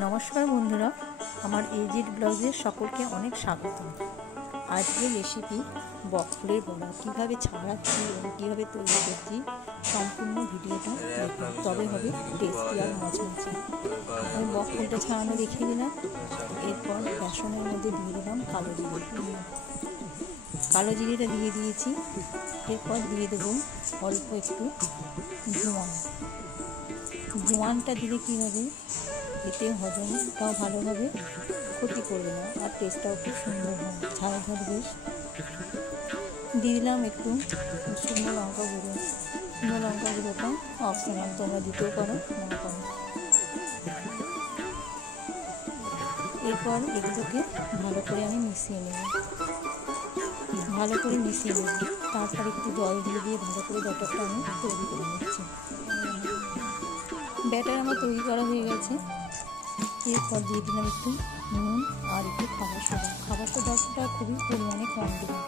নমস্কার বন্ধুরা, আমার এজিড ব্লগে সকলকে অনেক স্বাগত। আজকের রেসিপি বকফুলের বড়া কীভাবে ছাড়াচ্ছি এবং কীভাবে তৈরি করছি সম্পূর্ণ ভিডিওটা দেখুন, তবে হবে টেস্টি আর মচমচে। আমি বকফুলটা ছাড়ানো দেখিয়ে দিলাম। এরপর বেসনের মধ্যে দিয়ে দিলাম কালো জিরেটা দিয়ে দিয়েছি। এরপর দিয়ে দেবো অল্প একটু জোয়ানটা দিলে কী হবে, এতে হজমটাও ভালোভাবে ক্ষতি করবে না আর টেস্টটাও খুব সুন্দর হয়, ঝাল ঝাল বেশ। দিয়ে দিলাম একটু শুকনো লঙ্কা গুঁড়োটা অপশনাল, তোমরা দিতেও পারো না পারো। এরপর এগুলোকে ভালো করে আমি মিশিয়ে নেব, তারপর একটু জল দিয়ে ভালো করে ব্যাটারটা আমি তৈরি করে নিচ্ছি। ব্যাটার আমার তৈরি করা হয়ে গেছে। এরপর দিয়ে দিলাম একটু নুন আর একটু খাবার সোডাটা খুবই পরিমাণে কম দিলাম।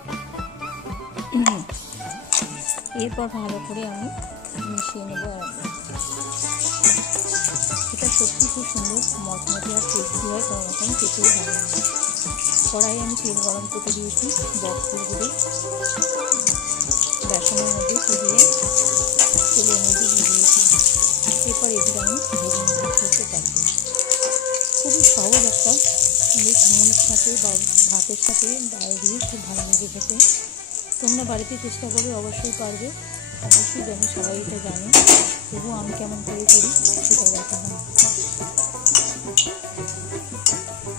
এরপর ভালো করে আমি মিশিয়ে নেব। এটা সত্যি খুব সুন্দর মচমচে আর টেস্টি হয়, কোনো রকম খেতেও ভালো লাগে। কড়াই আমি তেল গরম করতে দিয়েছি, বকফুলগুলো বেসনের মধ্যে চুবিয়ে তেলের মধ্যে দিয়ে দিয়েছি। এরপর এগুলো আমি ভেজে নিতে করতে পারবো। খুবই সহজ একটা, বেশ মুড়ির সাথে বা ভাতের সাথে ডাল দিয়ে খুব ভালো লাগে খেতে। তোমরা বাড়িতে চেষ্টা করে অবশ্যই পারবে, অবশ্যই জানি সবাই এটা জানে, তবুও আমি কেমন করে করি সেটাই দেখা হয়।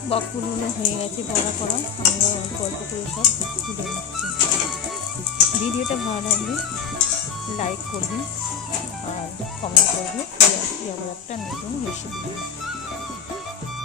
বকফুলগুলো হয়ে গেছে বড়া করা, আমরা অল্প অল্প করে সব তুলে নিচ্ছি। ভিডিওটা ভালো লাগলে লাইক করবে আর কমেন্ট করবে। আবার একটা নতুন রেসিপি।